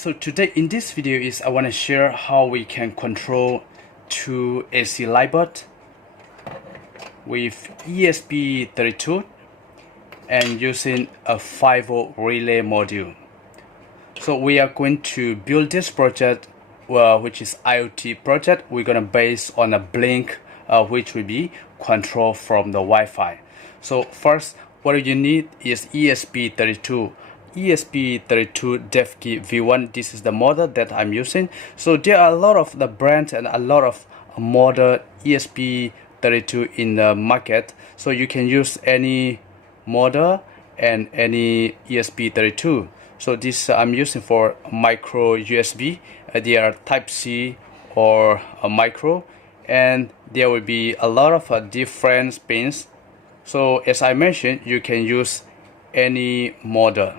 So today in this video I want to share how we can control two AC light bulbs with ESP32 and using a 5-volt relay module. So we are going to build this project, which is IoT project. We're gonna base on a Blynk, which will be controlled from the Wi-Fi. So first, what you need is ESP32. ESP32 Dev Key V1. This is the model that I'm using. So there are a lot of the brands and a lot of model ESP32 in the market. So you can use any model and any ESP32. So this I'm using for micro USB. They are Type C or a micro, and there will be a lot of different pins. So as I mentioned, you can use any model.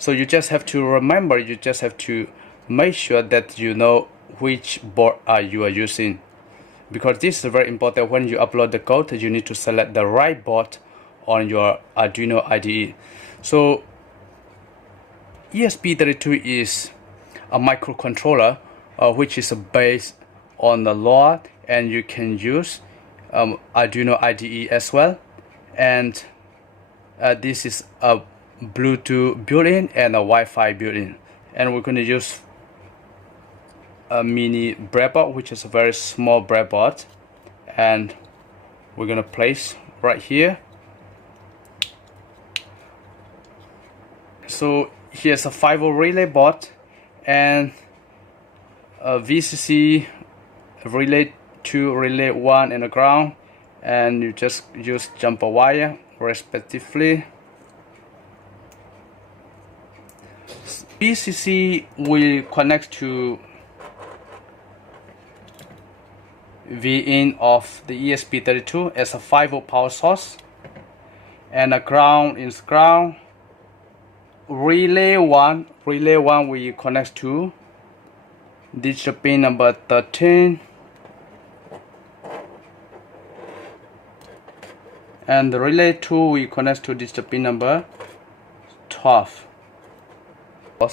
So you just have to remember, you just have to make sure that you know which board you are using, because this is very important. When you upload the code, you need to select the right board on your Arduino IDE. So ESP32 is a microcontroller which is based on the LoRa, and you can use Arduino IDE as well. And this is a Bluetooth built-in and a Wi-Fi built-in, and we're going to use a mini breadboard, which is a very small breadboard, and we're going to place right here. So here's a 5-volt relay board and a VCC relay 2, relay 1 and a ground, and you just use jumper wire respectively. VCC will connect to V-in of the ESP32 as a 5-volt power source, and a ground is ground. Relay 1 we connect to digital pin number 13, and the relay 2 we connect to digital pin number 12.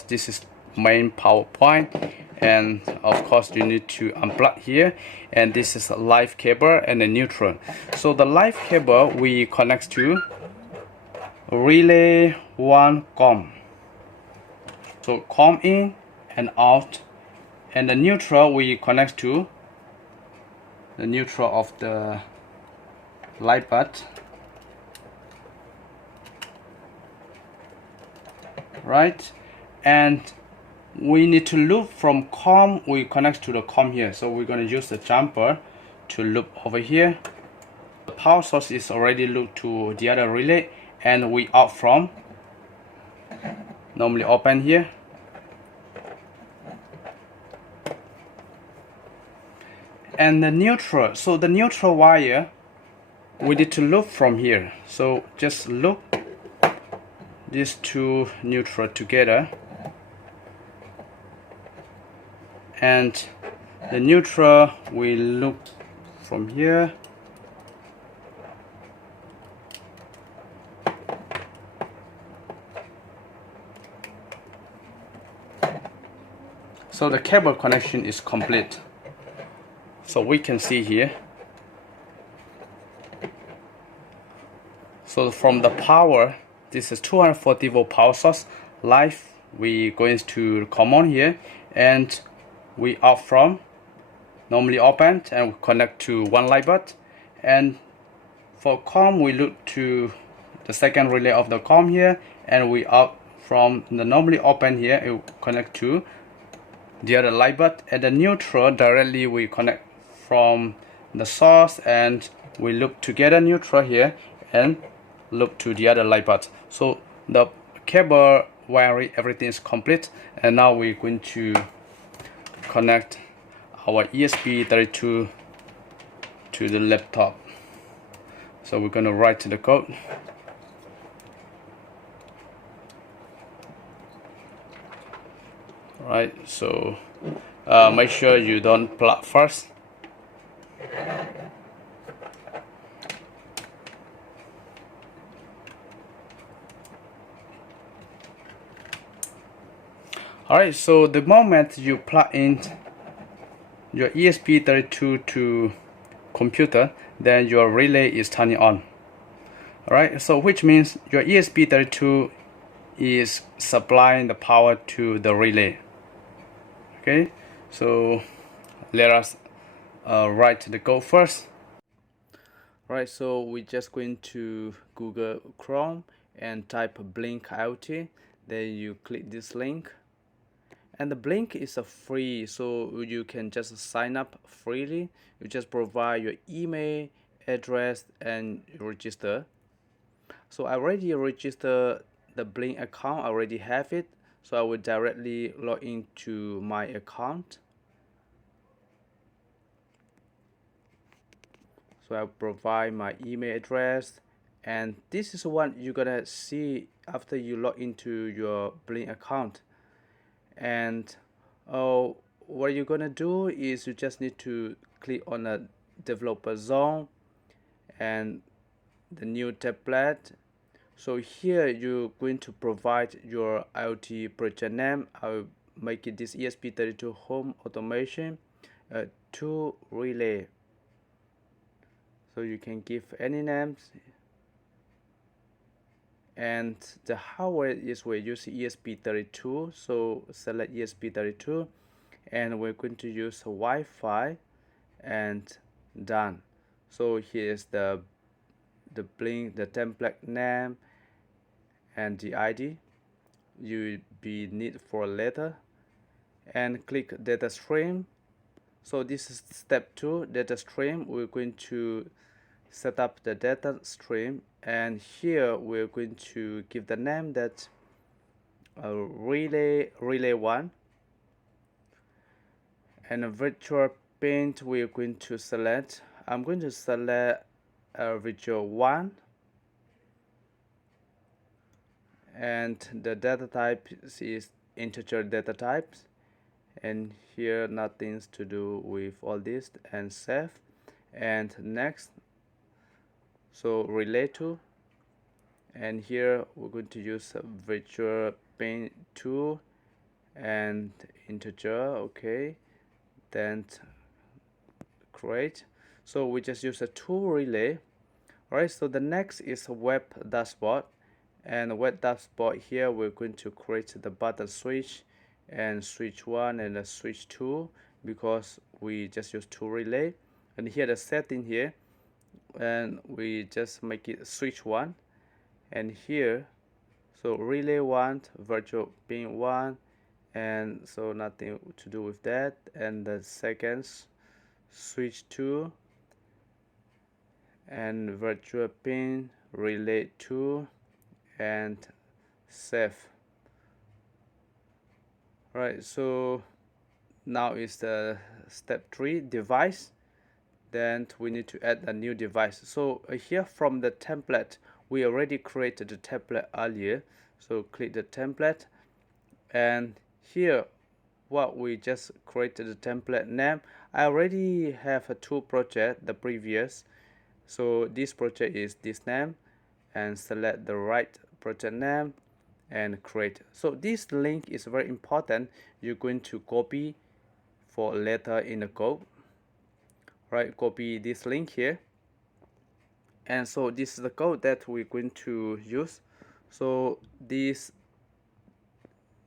This is main power point, and of course you need to unplug here, and this is a live cable and a neutral. So the live cable we connect to relay 1 COM, so COM in and out, and the neutral we connect to the neutral of the light bulb, right? And we need to loop from COM, we connect to the COM here, so we're going to use the jumper to loop over here. The power source is already looped to the other relay, and we out from, normally open here, and the neutral. So the neutral wire we need to loop from here, so just loop these two neutral together, and the neutral we loop from here, so the cable connection is complete. So we can see here, so from the power, this is 240 volt power source live, we going to come on here, and we out from normally open, and we connect to one light bulb, and for COM we look to the second relay of the COM here, and we out from the normally open here, it will connect to the other light bulb, and the neutral directly we connect from the source, and we loop together neutral here and loop to the other light bulb. So the cable wiring, everything is complete, and now we're going to connect our ESP32 to the laptop. So we're going to write the code. Right, so make sure you don't plug first. Alright, so the moment you plug in your ESP32 to computer, then your relay is turning on. Alright, so which means your ESP32 is supplying the power to the relay. Okay, so let us write the code first. Alright, so we're just going to Google Chrome and type Blynk IoT. Then you click this link. And the Blynk is a free, so you can just sign up freely. You just provide your email address and register. So I already registered the Blynk account. I already have it, so I will directly log into my account. So I provide my email address, and this is what you're gonna see after you log into your Blynk account. And what you're gonna do is you just need to click on a developer zone and the new template. So here you're going to provide your IoT project name. I'll make it this ESP32 Home Automation 2 relay. So you can give any names. And the hardware is we use ESP32, so select ESP32, and we're going to use Wi-Fi and done. So here's the Blynk, the template name and the ID you be need for a letter, and click data stream. So this is step 2, data stream. We're going to set up the data stream, and here we're going to give the name that relay 1, and a virtual pin we're going to select. I'm going to select virtual 1, and the data type is integer data types, and here nothing's to do with all this, and save, and next. So relay 2, and here we're going to use virtual pin 2 and integer. Okay, then create. So we just use a 2 relay. Alright, so the next is web dashboard, and web dashboard here we're going to create the button switch and switch 1 and a switch 2 because we just use 2 relay. And here the setting here, and we just make it switch 1, and here so relay 1, virtual pin 1, and so nothing to do with that. And the second switch 2 and virtual pin relay 2 and save. Right, so now is the step 3, device. Then we need to add a new device. So here from the template, we already created the template earlier, so click the template, and here what we just created the template name. I already have a 2 project, the previous, so this project is this name, and select the right project name and create. So this link is very important. You're going to copy for later in the code. Right, copy this link here, and so this is the code that we're going to use. So this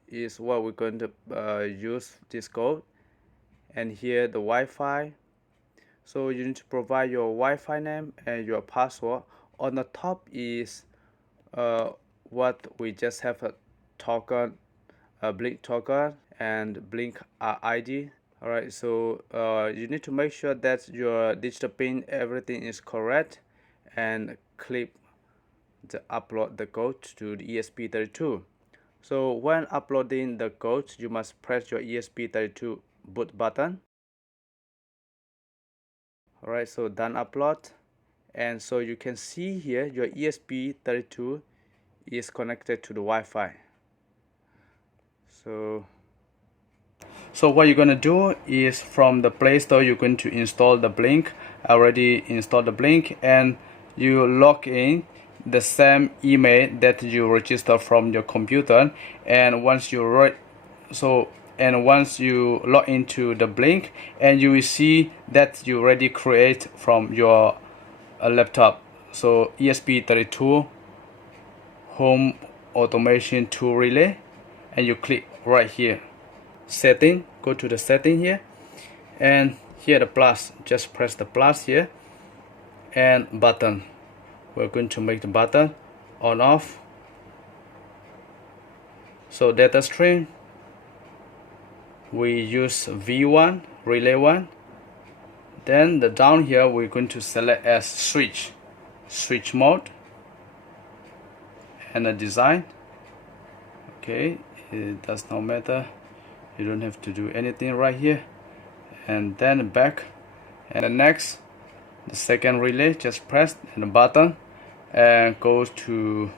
is what we're going to use this code, and here the Wi-Fi. So you need to provide your Wi-Fi name and your password. On the top is what we just have a token, a Blynk token and Blynk ID. Alright, so you need to make sure that your digital pin everything is correct, and click the upload the code to the ESP32. So when uploading the code, you must press your ESP32 boot button. Alright, so done upload, and so you can see here your ESP32 is connected to the Wi-Fi. So what you're going to do is from the Play Store, you're going to install the Blynk. I already installed the Blynk, and you log in the same email that you register from your computer. And once you So and once you log into the Blynk, and you will see that you already create from your laptop. So ESP32 Home Automation 2 relay, and you click right here, setting, go to the setting here, and here the plus, just press the plus here, and button, we're going to make the button on off. So data stream, we use V1 relay 1. Then the down here we're going to select as switch mode, and the design. Okay, it does not matter, you don't have to do anything right here. And then back, and the next, the second relay, just press the button and go to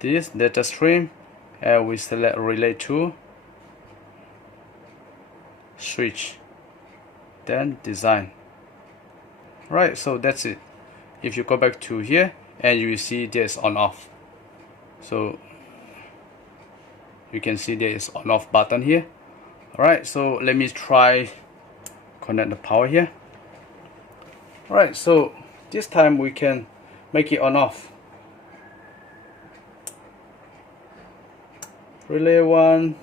this data stream, and we select relay 2, switch, then design. Right, so that's it. If you go back to here, and you will see there's on off. So you can see there is on off button here. Alright, so let me try connect the power here. Alright, so this time we can make it on off. Relay 1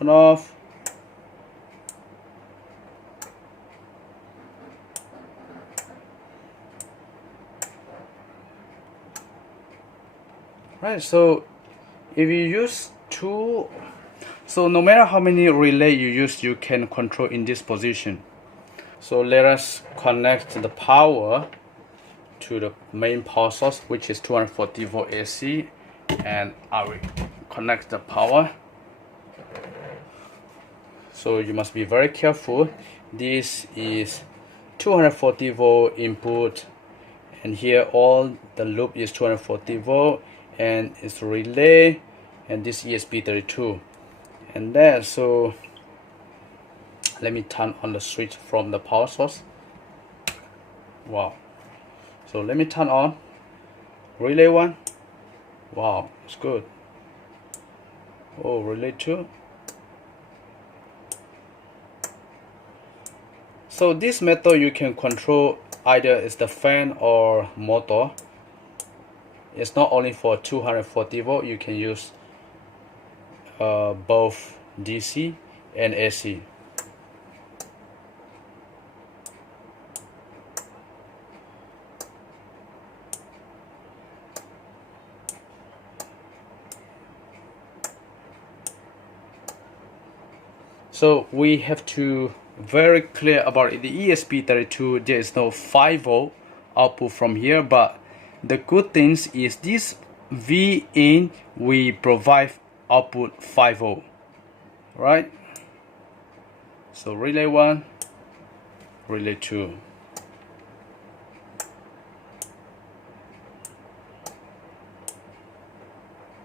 on off. Right, so if you use two, so no matter how many relay you use, you can control in this position. So let us connect the power to the main power source, which is 240 volt AC, and I will connect the power. So you must be very careful. This is 240 volt input, and here all the loop is 240 volt, and it's relay, and this ESP32, and then so let me turn on the switch from the power source. Wow, so let me turn on relay 1. Wow, it's good. Oh, relay 2. So this method you can control either it's the fan or motor. It's not only for 240 volt, you can use both DC and AC. So we have to very clear about it. The ESP32, there is no 5 volt output from here, but the good things is this V in, we provide output 5 volt, right? So relay 1, relay 2.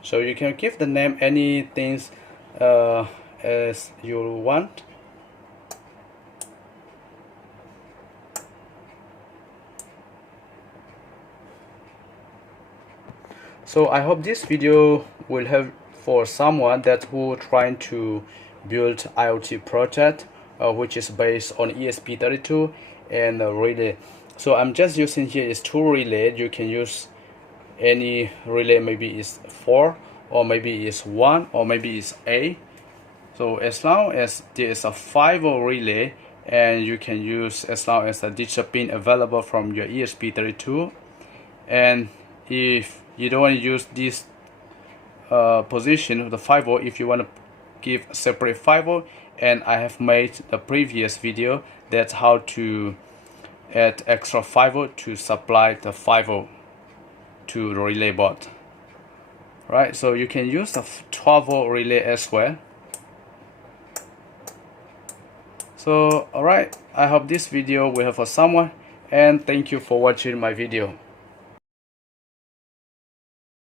So you can give the name anything as you want. So I hope this video will help for someone that who trying to build IoT project which is based on ESP32 and relay. So I'm just using here is 2 relay. You can use any relay, maybe it's 4 or maybe it's 1 or maybe it's 8. So as long as there is a 5 volt relay, and you can use as long as the digital pin available from your ESP32. And if you don't want to use this position of the 5 volt, if you want to give separate 5 volt, and I have made the previous video that's how to add extra 5 volt to supply the 5 volt to the relay board. Right, so you can use the 12 volt relay as well. So alright, I hope this video will help for someone, and thank you for watching my video.